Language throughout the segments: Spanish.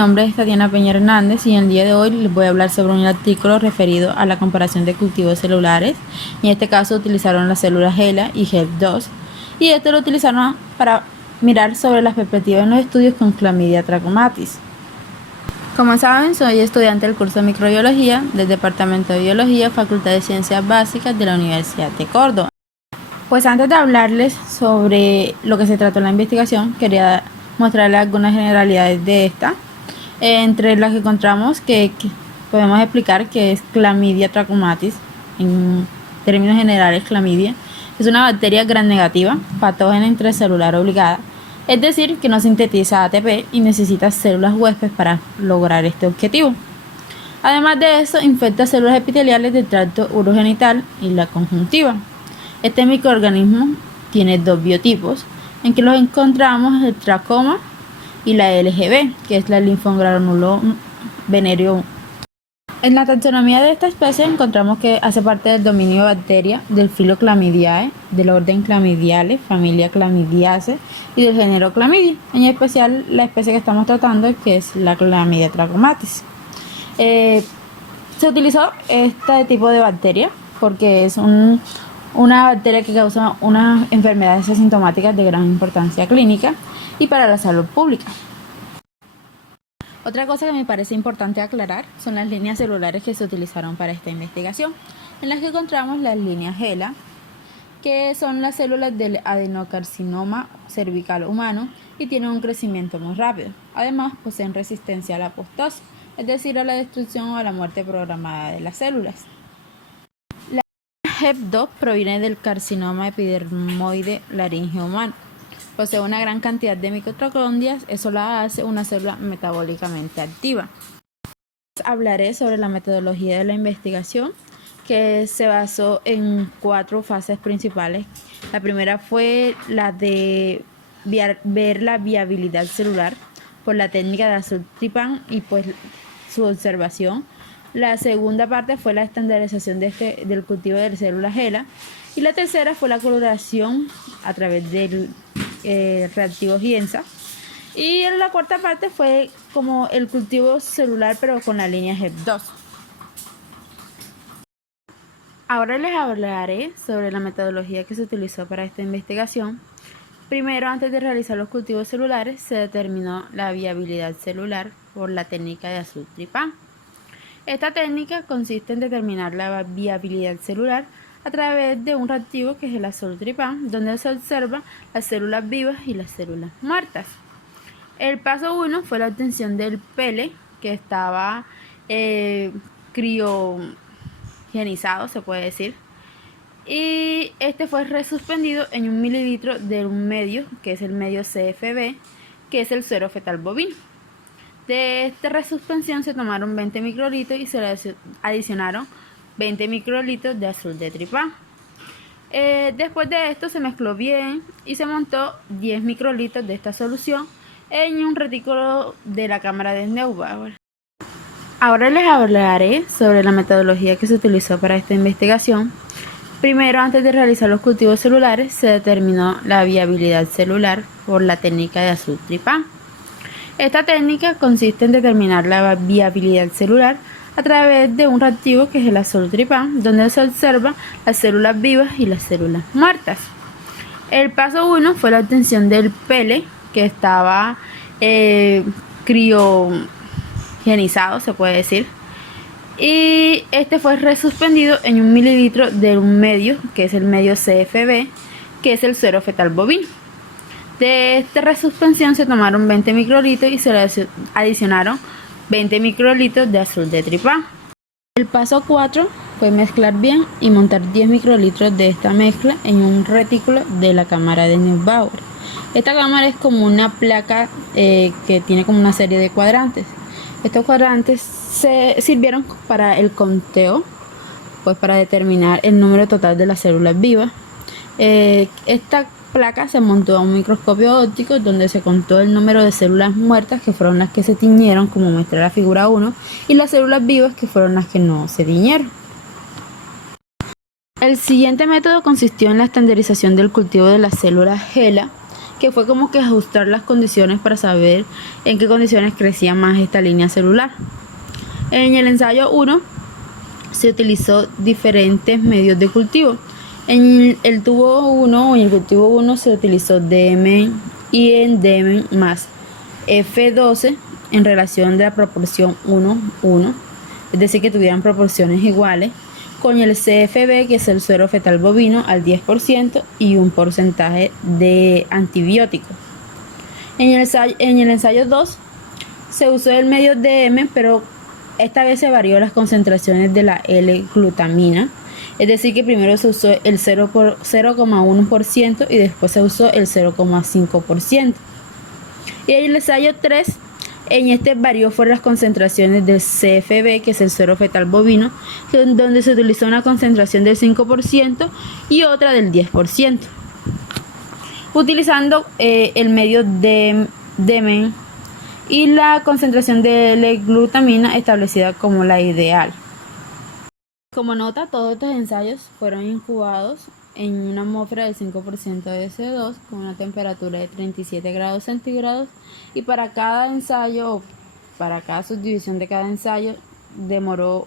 nombre es Tatiana Peña Hernández y el día de hoy les voy a hablar sobre un artículo referido a la comparación de cultivos celulares. En este caso utilizaron las células HeLa y HEP2 y esto lo utilizaron para mirar sobre las perspectivas en los estudios con Chlamydia trachomatis. Como saben, soy estudiante del curso de microbiología del Departamento de Biología, Facultad de Ciencias Básicas de la Universidad de Córdoba. Pues antes de hablarles sobre lo que se trató en la investigación, quería mostrarles algunas generalidades de esta, entre las que encontramos que podemos explicar que es Chlamydia trachomatis. En términos generales, Chlamydia es una bacteria gram negativa, patógena intracelular obligada, es decir, que no sintetiza ATP y necesita células huéspedes para lograr este objetivo. Además de eso, infecta células epiteliales del tracto urogenital y la conjuntiva. Este microorganismo tiene dos biotipos, en que los encontramos el tracoma y la LGB, que es la linfogranulo venéreo. En la taxonomía de esta especie encontramos que hace parte del dominio de bacteria del filo Chlamydiae, del orden Chlamydiales, familia Chlamydiaceae y del género Chlamydia, en especial la especie que estamos tratando, que es la Chlamydia trachomatis. Se utilizó este tipo de bacteria porque es una bacteria que causa unas enfermedades asintomáticas de gran importancia clínica y para la salud pública. Otra cosa que me parece importante aclarar son las líneas celulares que se utilizaron para esta investigación, en las que encontramos las líneas HeLa, que son las células del adenocarcinoma cervical humano y tienen un crecimiento muy rápido. Además, poseen resistencia a la apoptosis, es decir, a la destrucción o a la muerte programada de las células. La HEP2 proviene del carcinoma epidermoide laríngeo humano. Posee una gran cantidad de mitocondrias, eso la hace una célula metabólicamente activa. Hablaré sobre la metodología de la investigación, que se basó en 4 fases principales. La primera fue la de ver la viabilidad celular por la técnica de Azul-Tripán y pues su observación. La segunda parte fue la estandarización del cultivo de células HeLa y la tercera fue la coloración a través del reactivo Giemsa, y en la cuarta parte fue como el cultivo celular pero con la línea HEP2. Ahora les hablaré sobre la metodología que se utilizó para esta investigación. Primero, antes de realizar los cultivos celulares, se determinó la viabilidad celular por la técnica de Azul-Tripán. Esta técnica consiste en determinar la viabilidad celular a través de un reactivo que es el Azul-Tripán, donde se observa las células vivas y las células muertas. El paso 1 fue la obtención del pele, que estaba criogenizado, se puede decir, y este fue resuspendido en 1 mililitro de un medio, que es el medio CFB, que es el suero fetal bovino. De esta resuspensión se tomaron 20 microlitros y se le adicionaron 20 microlitros de azul de tripán. Después de esto se mezcló bien y se montó 10 microlitros de esta solución en un retículo de la cámara de Neubauer. Ahora les hablaré sobre la metodología que se utilizó para esta investigación. Primero, antes de realizar los cultivos celulares, se determinó la viabilidad celular por la técnica de Azul-Tripán. Esta técnica consiste en determinar la viabilidad celular a través de un reactivo que es el Azul-Tripán, donde se observa las células vivas y las células muertas. El paso 1 fue la obtención del pele, que estaba criogenizado, se puede decir, y este fue resuspendido en 1 mililitro de un medio, que es el medio CFB, que es el suero fetal bovino. De esta resuspensión se tomaron 20 microlitros y se le adicionaron 20 microlitros de azul de tripán. El paso 4 fue mezclar bien y montar 10 microlitros de esta mezcla en un retículo de la cámara de Neubauer. Esta cámara es como una placa que tiene como una serie de cuadrantes. Estos cuadrantes se sirvieron para el conteo, pues para determinar el número total de las células vivas. Esta placa se montó a un microscopio óptico donde se contó el número de células muertas, que fueron las que se tiñeron, como muestra la figura 1, y las células vivas, que fueron las que no se tiñeron. El siguiente método consistió en la estandarización del cultivo de las células HeLa, que fue como que ajustar las condiciones para saber en qué condiciones crecía más esta línea celular. En el ensayo 1 se utilizó diferentes medios de cultivo. En el tubo 1 o en el cultivo 1 se utilizó DM y en DM más F12 en relación de la proporción 1:1, es decir, que tuvieran proporciones iguales, con el CFB, que es el suero fetal bovino, al 10% y un porcentaje de antibiótico. En el ensayo 2 se usó el medio DM, pero esta vez se varió las concentraciones de la L-glutamina, es decir, que primero se usó el 0,1% y después se usó el 0,5%. Y en el ensayo 3, en este varió fueron las concentraciones del CFB, que es el suero fetal bovino, donde se utilizó una concentración del 5% y otra del 10%, utilizando el medio de DMEM y la concentración de L-glutamina establecida como la ideal. Como nota, todos estos ensayos fueron incubados en una atmósfera del 5% de CO2 con una temperatura de 37 grados centígrados, y para cada ensayo o para cada subdivisión de cada ensayo demoró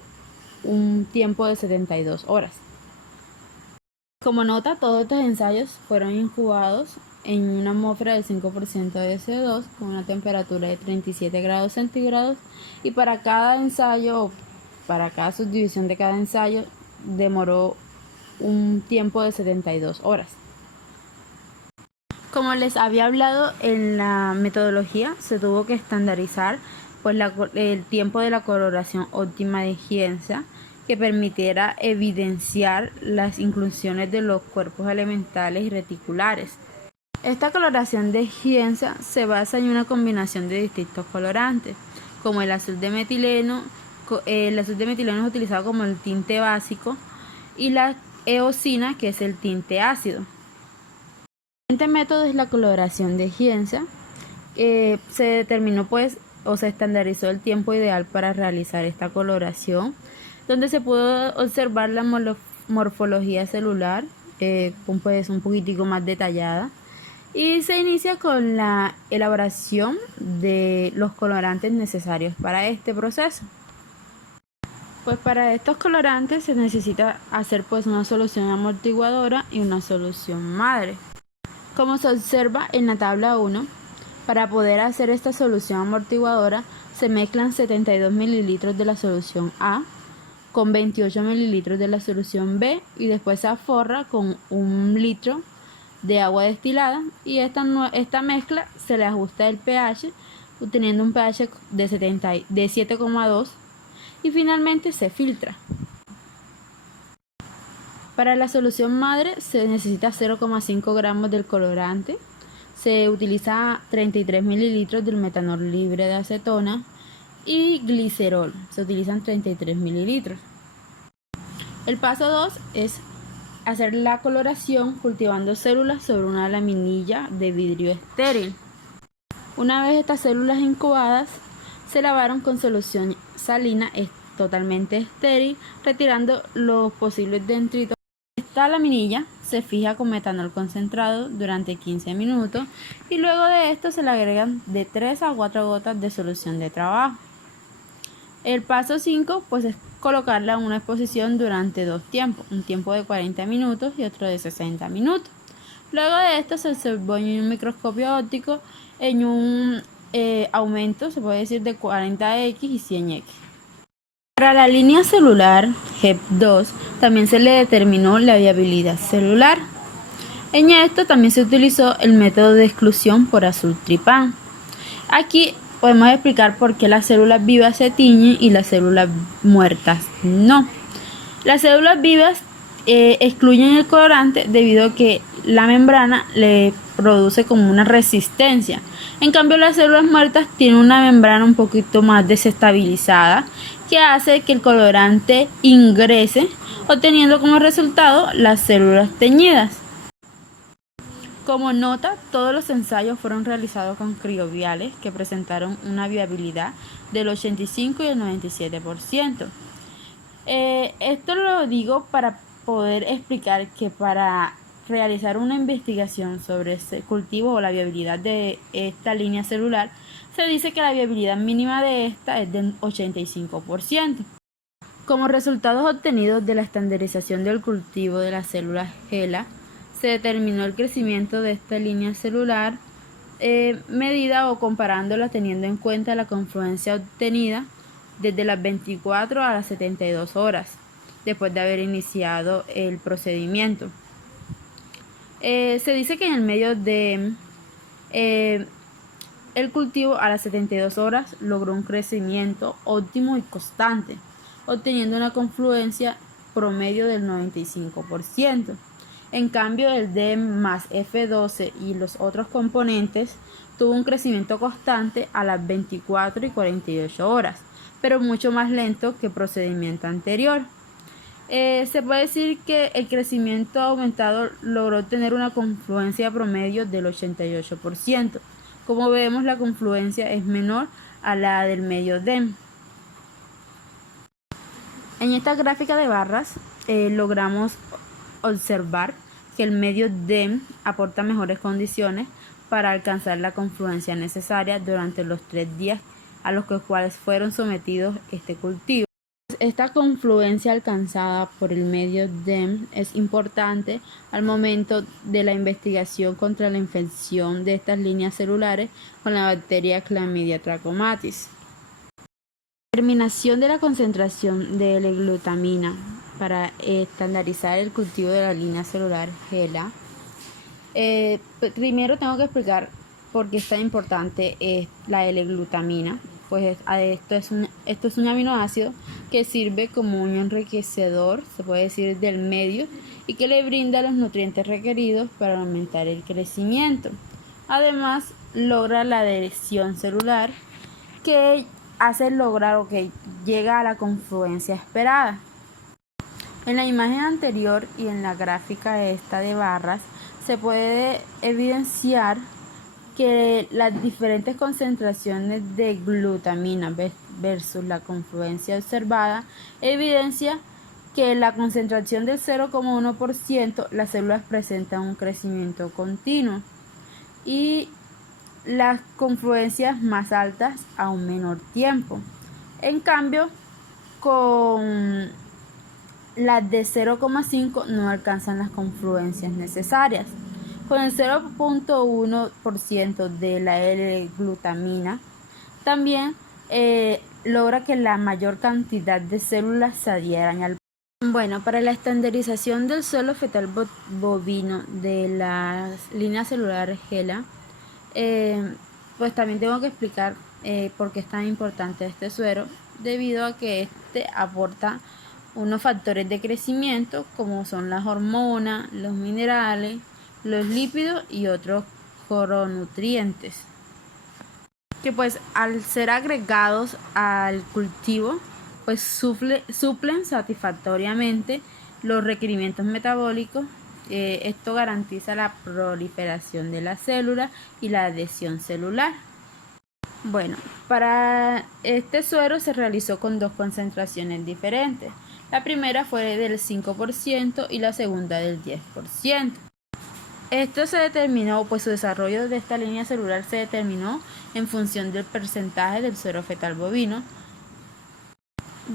un tiempo de 72 horas. Como nota, todos estos ensayos fueron incubados en una atmósfera del 5% de CO2 con una temperatura de 37 grados centígrados, y para cada ensayo o para cada subdivisión de cada ensayo demoró un tiempo de 72 horas. Como les había hablado, en la metodología se tuvo que estandarizar pues el tiempo de la coloración óptima de Gienza, que permitiera evidenciar las inclusiones de los cuerpos elementales y reticulares. Esta coloración de Gienza se basa en una combinación de distintos colorantes, como el azul de metileno. El azul de metileno es utilizado como el tinte básico, y la eosina, que es el tinte ácido. El siguiente método es la coloración de Gienza. Se determinó pues o se estandarizó el tiempo ideal para realizar esta coloración, donde se pudo observar la morfología celular pues un poquitico más detallada, y se inicia con la elaboración de los colorantes necesarios para este proceso. Pues para estos colorantes se necesita hacer pues una solución amortiguadora y una solución madre. Como se observa en la tabla 1, para poder hacer esta solución amortiguadora se mezclan 72 mililitros de la solución A con 28 mililitros de la solución B, y después se aforra con 1 litro de agua destilada, y esta mezcla se le ajusta el pH, obteniendo un pH de 7,2, y finalmente se filtra. Para la solución madre se necesita 0,5 gramos del colorante, se utiliza 33 mililitros del metanol libre de acetona y glicerol, se utilizan 33 mililitros. El paso 2 es hacer la coloración cultivando células sobre una laminilla de vidrio estéril. Una vez estas células incubadas, se lavaron con solución salina totalmente estéril, retirando los posibles detritos. Esta laminilla se fija con metanol concentrado durante 15 minutos, y luego de esto se le agregan de 3 a 4 gotas de solución de trabajo. El paso 5 pues es colocarla en una exposición durante 2 tiempos, un tiempo de 40 minutos y otro de 60 minutos. Luego de esto se observó en un microscopio óptico en un aumento, se puede decir, de 40x y 100x. Para la línea celular HEP2 también se le determinó la viabilidad celular. En esto también se utilizó el método de exclusión por azul-tripán. Aquí podemos explicar por qué las células vivas se tiñen y las células muertas no. Las células vivas excluyen el colorante debido a que la membrana le produce como una resistencia. En cambio, las células muertas tienen una membrana un poquito más desestabilizada, que hace que el colorante ingrese, obteniendo como resultado las células teñidas. Como nota, todos los ensayos fueron realizados con crioviales que presentaron una viabilidad del 85 y el 97%. Esto lo digo para poder explicar que para realizar una investigación sobre ese cultivo o la viabilidad de esta línea celular, se dice que la viabilidad mínima de esta es del 85%. Como resultados obtenidos de la estandarización del cultivo de las células HeLa, se determinó el crecimiento de esta línea celular medida o comparándola teniendo en cuenta la confluencia obtenida desde las 24 a las 72 horas después de haber iniciado el procedimiento. Se dice que en el medio de el cultivo a las 72 horas logró un crecimiento óptimo y constante, obteniendo una confluencia promedio del 95%. En cambio, el D más F12 y los otros componentes tuvo un crecimiento constante a las 24 y 48 horas, pero mucho más lento que el procedimiento anterior. Se puede decir que el crecimiento aumentado logró tener una confluencia promedio del 88%. Como vemos, la confluencia es menor a la del medio DEM. En esta gráfica de barras logramos observar que el medio DEM aporta mejores condiciones para alcanzar la confluencia necesaria durante los 3 días a los cuales fueron sometidos este cultivo. Esta confluencia alcanzada por el medio DEM es importante al momento de la investigación contra la infección de estas líneas celulares con la bacteria Chlamydia trachomatis. Determinación de la concentración de L-glutamina para estandarizar el cultivo de la línea celular HeLa. Primero tengo que explicar por qué es tan importante la L-glutamina. Pues esto es un aminoácido que sirve como un enriquecedor, se puede decir, del medio y que le brinda los nutrientes requeridos para aumentar el crecimiento. Además, logra la adhesión celular que hace lograr o que llega a la confluencia esperada. En la imagen anterior y en la gráfica esta de barras se puede evidenciar que las diferentes concentraciones de glutamina versus la confluencia observada evidencia que la concentración del 0,1% las células presentan un crecimiento continuo y las confluencias más altas a un menor tiempo. En cambio, con las de 0,5 no alcanzan las confluencias necesarias. Con el 0,1% de la L-glutamina también logra que la mayor cantidad de células se adhieran al. Bueno, para la estandarización del suelo fetal bovino de las líneas celulares HeLa, pues también tengo que explicar por qué es tan importante este suero, debido a que este aporta unos factores de crecimiento como son las hormonas, los minerales, los lípidos y otros macronutrientes que pues al ser agregados al cultivo pues suplen satisfactoriamente los requerimientos metabólicos. Esto garantiza la proliferación de las células y la adhesión celular. Bueno, para este suero se realizó con dos concentraciones diferentes. La primera fue del 5% y la segunda del 10%. Esto se determinó, pues su desarrollo de esta línea celular se determinó en función del porcentaje del suero fetal bovino,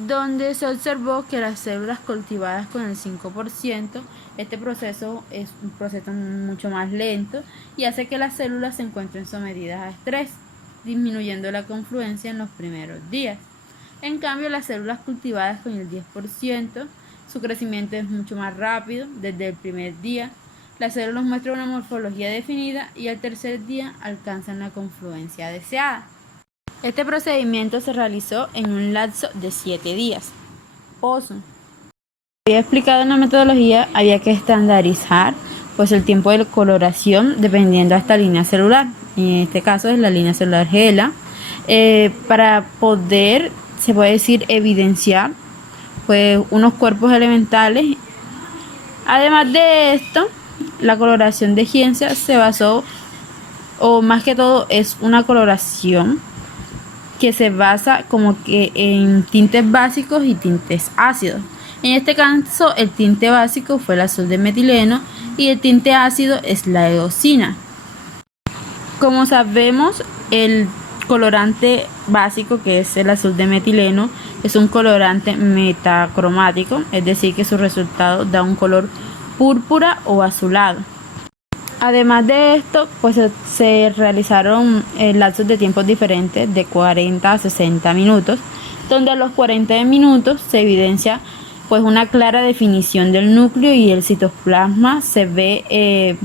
donde se observó que las células cultivadas con el 5%, este proceso es un proceso mucho más lento y hace que las células se encuentren sometidas a estrés, disminuyendo la confluencia en los primeros días. En cambio, las células cultivadas con el 10%, su crecimiento es mucho más rápido desde el primer día. Las células muestran una morfología definida y al tercer día alcanzan la confluencia deseada. Este procedimiento se realizó en un lapso de 7 días. Pozo. Había explicado en la metodología, había que estandarizar pues el tiempo de coloración dependiendo de esta línea celular. En este caso es la línea celular HeLa. Para poder, se puede decir, evidenciar pues unos cuerpos elementales. Además de esto, la coloración de Gienza se basó, o más que todo es una coloración que se basa como que en tintes básicos y tintes ácidos. En este caso, el tinte básico fue el azul de metileno y el tinte ácido es la eosina. Como sabemos, el colorante básico, que es el azul de metileno, es un colorante metacromático, es decir, que su resultado da un color púrpura o azulado. Además de esto, pues se realizaron lapsos de tiempos diferentes de 40 a 60 minutos, donde a los 40 minutos se evidencia pues una clara definición del núcleo y el citoplasma se ve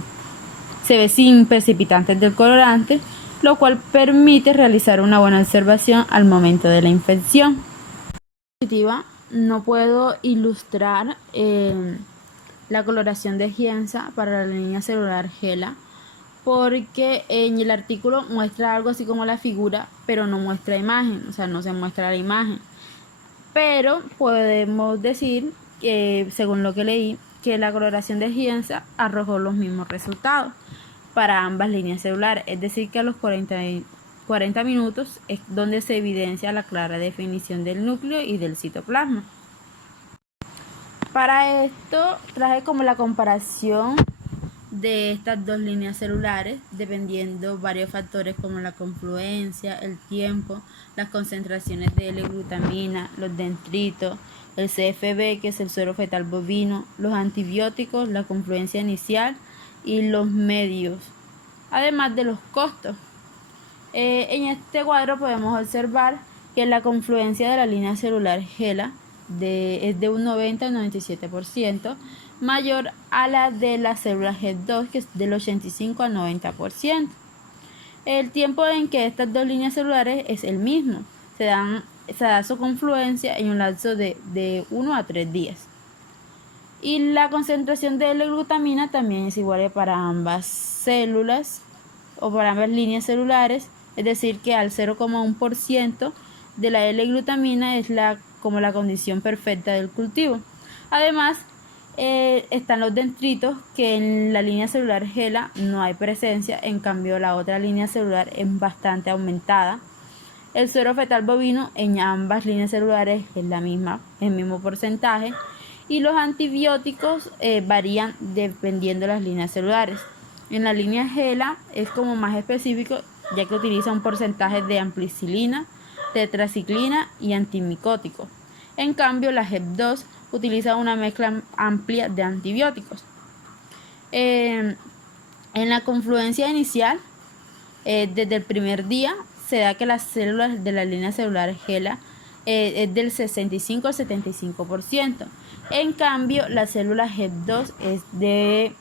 sin precipitantes del colorante, lo cual permite realizar una buena observación al momento de la infección. No puedo ilustrar la coloración de Giemsa para la línea celular HeLa porque en el artículo muestra algo así como la figura, pero no muestra imagen, o sea, no se muestra la imagen. Pero podemos decir, según lo que leí, que la coloración de Giemsa arrojó los mismos resultados para ambas líneas celulares, es decir, que a los 40 minutos es donde se evidencia la clara definición del núcleo y del citoplasma. Para esto traje como la comparación de estas dos líneas celulares, dependiendo varios factores como la confluencia, el tiempo, las concentraciones de L-glutamina, los dendritos, el CFB, que es el suero fetal bovino, los antibióticos, la confluencia inicial y los medios, además de los costos. En este cuadro podemos observar que la confluencia de la línea celular HeLa es de un 90 al 97%, mayor a la de la célula HEP2, que es del 85 al 90%. El tiempo en que estas dos líneas celulares es el mismo, se da su confluencia en un lapso de 1 a 3 días. Y la concentración de L-glutamina también es igual para ambas células o para ambas líneas celulares, es decir que al 0,1% de la L-glutamina es como la condición perfecta del cultivo. Además, están los dendritos, que en la línea celular HeLa no hay presencia, en cambio la otra línea celular es bastante aumentada. El suero fetal bovino en ambas líneas celulares es el mismo porcentaje, y los antibióticos varían dependiendo de las líneas celulares. En la línea HeLa es como más específico, ya que utiliza un porcentaje de ampicilina, tetraciclina y antimicóticos. En cambio, la HEP2 utiliza una mezcla amplia de antibióticos. En la confluencia inicial, desde el primer día, se da que las células de la línea celular HeLa es del 65 al 75%. En cambio, la célula HEP2 es de,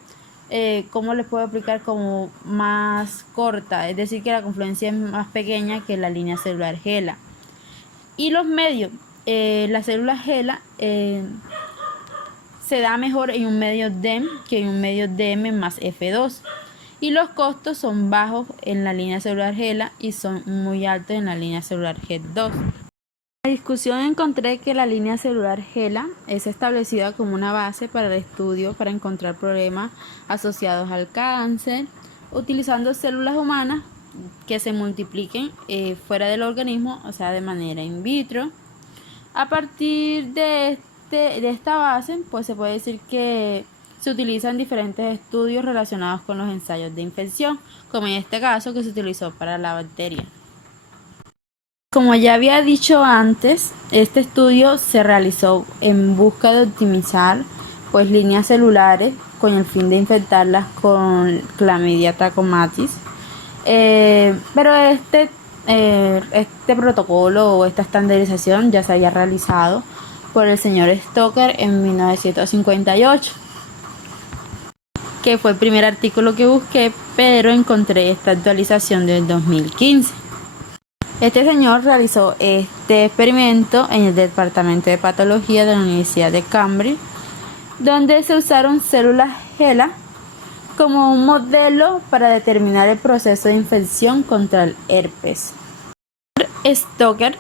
¿cómo les puedo explicar? Como más corta, es decir, que la confluencia es más pequeña que la línea celular HeLa. Y los medios, la célula HeLa se da mejor en un medio DEM que en un medio DM más F2. Y los costos son bajos en la línea celular HeLa y son muy altos en la línea celular HEP2. En la discusión encontré que la línea celular HeLa es establecida como una base para el estudio para encontrar problemas asociados al cáncer, utilizando células humanas que se multipliquen fuera del organismo, o sea, de manera in vitro. A partir de esta base, pues se puede decir que se utilizan diferentes estudios relacionados con los ensayos de infección, como en este caso que se utilizó para la bacteria. Como ya había dicho antes, este estudio se realizó en busca de optimizar pues líneas celulares con el fin de infectarlas con Chlamydia trachomatis. Pero este protocolo o esta estandarización ya se había realizado por el señor Stoker en 1958, que fue el primer artículo que busqué, pero encontré esta actualización del 2015. Este señor realizó este experimento en el Departamento de Patología de la Universidad de Cambridge, donde se usaron células HeLa como un modelo para determinar el proceso de infección contra el herpes. Stoker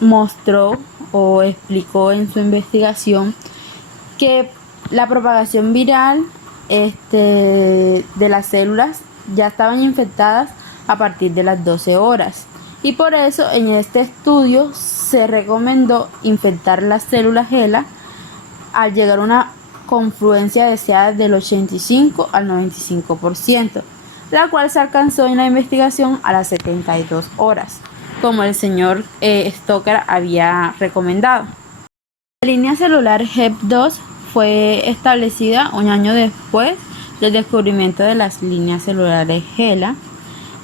mostró o explicó en su investigación que la propagación viral de las células ya estaban infectadas a partir de las 12 horas y por eso en este estudio se recomendó infectar las células HeLa al llegar a una confluencia deseada del 85 al 95%, la cual se alcanzó en la investigación a las 72 horas, como el señor Stoker había recomendado. La línea celular HEP2 fue establecida un año después del descubrimiento de las líneas celulares HeLa.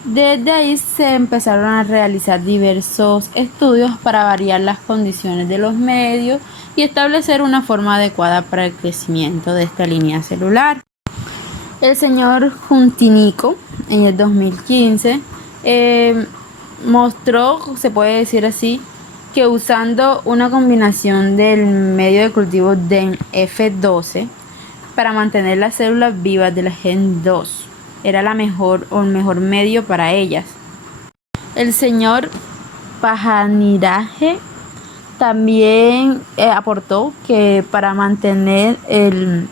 Desde ahí se empezaron a realizar diversos estudios para variar las condiciones de los medios y establecer una forma adecuada para el crecimiento de esta línea celular. El señor Juntinico en el 2015 mostró, se puede decir así, que usando una combinación del medio de cultivo DEN F12 para mantener las células vivas de la gen 2 era el mejor medio para ellas. El señor Pajaniraje también aportó que para mantener el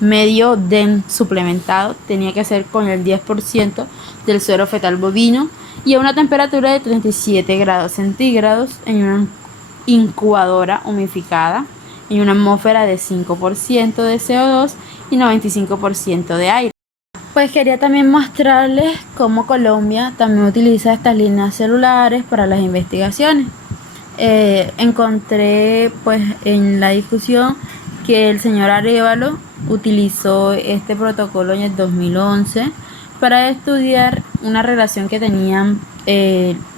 medio DEN suplementado tenía que ser con el 10% del suero fetal bovino y a una temperatura de 37 grados centígrados en una incubadora humidificada en una atmósfera de 5% de CO2 y 95% de aire. Pues quería también mostrarles cómo Colombia también utiliza estas líneas celulares para las investigaciones. Encontré pues en la discusión que el señor Arévalo utilizó este protocolo en el 2011 para estudiar una relación que tenían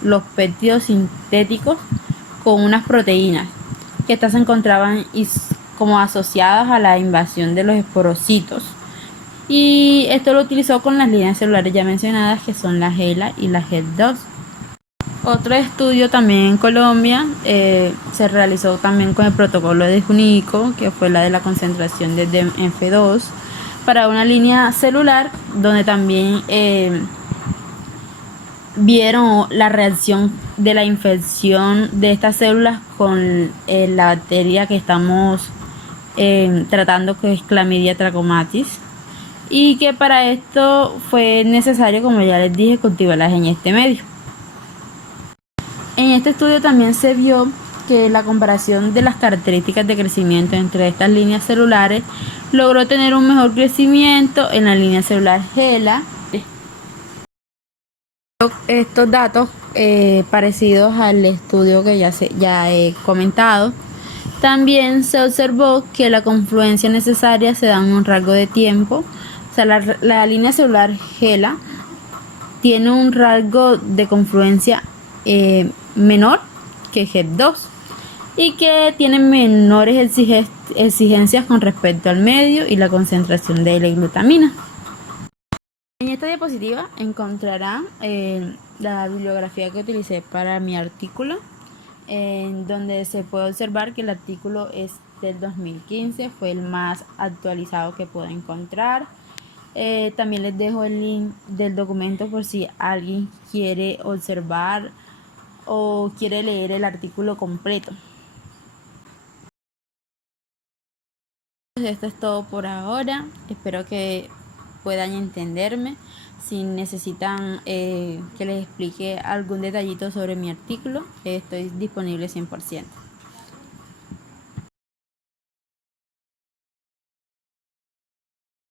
los péptidos sintéticos con unas proteínas que estas se encontraban como asociadas a la invasión de los esporocitos. Y esto lo utilizó con las líneas celulares ya mencionadas, que son la HeLa y la HEP2. Otro estudio también en Colombia se realizó también con el protocolo de Junico, que fue la de la concentración de DEMF2 para una línea celular, donde también vieron la reacción de la infección de estas células con la bacteria que estamos tratando, que es Chlamydia trachomatis, y que para esto fue necesario, como ya les dije, cultivarlas en este medio. En este estudio también se vio que la comparación de las características de crecimiento entre estas líneas celulares logró tener un mejor crecimiento en la línea celular HeLa. Estos datos parecidos al estudio que ya he comentado. También se observó que la confluencia necesaria se da en un rango de tiempo. O sea, la línea celular HeLa tiene un rango de confluencia menor que HEP2 y que tiene menores exigencias con respecto al medio y la concentración de L-glutamina. En esta diapositiva encontrarán la bibliografía que utilicé para mi artículo, en donde se puede observar que el artículo es del 2015, fue el más actualizado que puedo encontrar. También les dejo el link del documento por si alguien quiere observar o quiere leer el artículo completo. Esto es todo por ahora, espero que puedan entenderme. Si necesitan que les explique algún detallito sobre mi artículo, estoy disponible 100%.